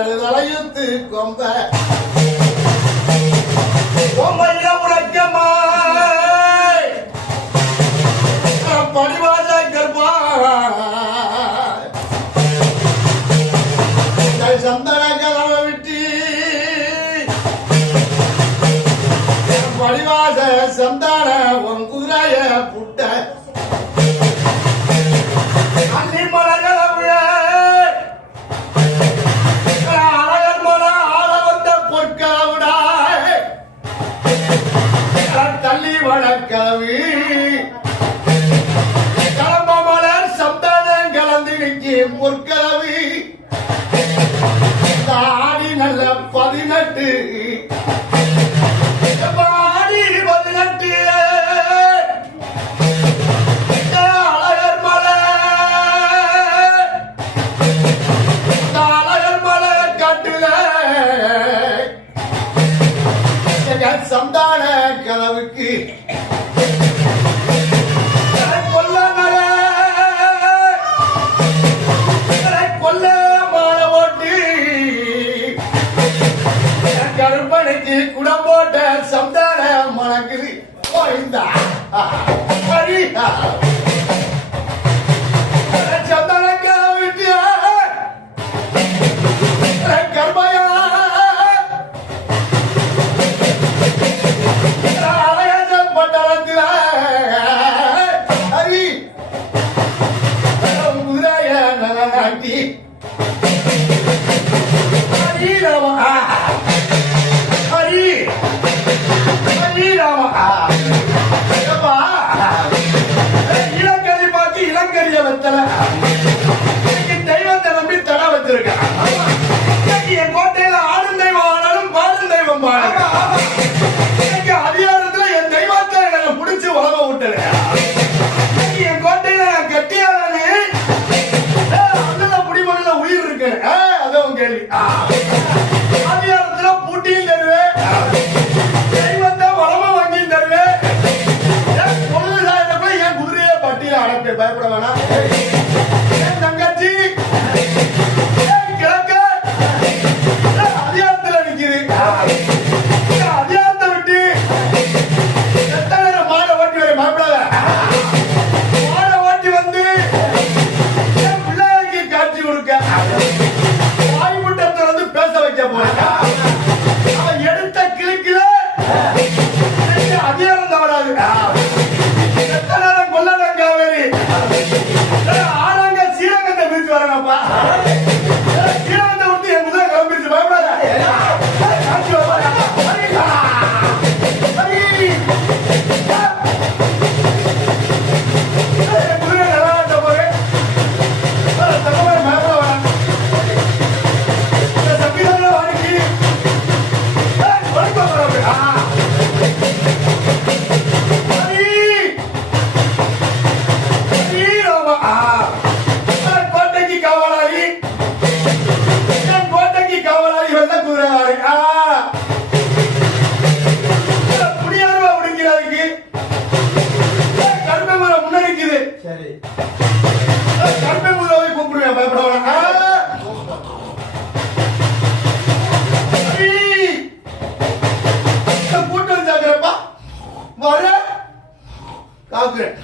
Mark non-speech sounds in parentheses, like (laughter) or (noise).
கழுதலையுத்து கொம்ப. கொம்பையிடம் உழைக்கமா படிவாஜ கர்ப்பா. சந்தன கலவை விட்டி. சந்தான உன் குதிரைய புட்ட. அன்னிமா காட்டு ainda. (laughs) Maria! தெய்வத்தை நம்பி தடை வச்சிருக்கேன். என் கோட்டையில ஆடும் தெய்வம் ஆனாலும் பாடும் தெய்வம் என் தெய்வத்தை எனக்கு பிடிச்சி உலக விட்டுருங்க என் கோட்டையில நான் கட்டியாளனே அதுல புடிமணில உயிர் இருக்கு. அதுவும் கேள்வி. அதிகாரத்துல பூட்டியும் தருவேன். தெய்வத்தை வளமா வாங்கியும் தருவேன். பொழுது என் குதிரையை பட்டியல அடப்பே பயப்பட வேணாம். Hallelujah. Okay.